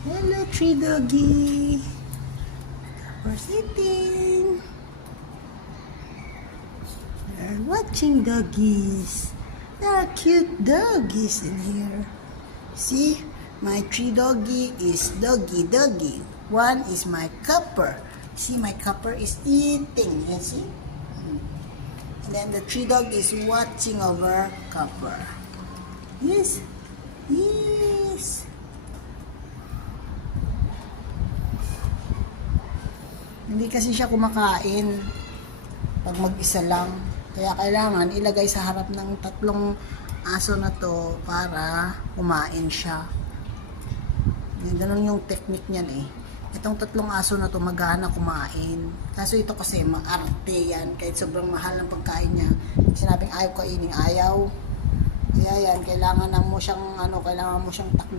Hello, tree doggy. We're sitting. We're watching doggies. There are cute doggies in here. See, my tree doggy is doggy. One is my copper. See, my copper is eating. You see? And then the tree dog is watching over copper. Yes. Yes. Hindi kasi siya kumakain pag mag-isa lang. Kaya kailangan ilagay sa harap ng tatlong aso na to para kumain siya. Ganun yung technique niyan eh. Itong tatlong aso na to magana kumain. Kaso ito kasi maarte yan. Kahit sobrang mahal ng pagkain niya. Sinabing ayaw kainin, ayaw. Kaya yan, kailangan mo siyang takbo.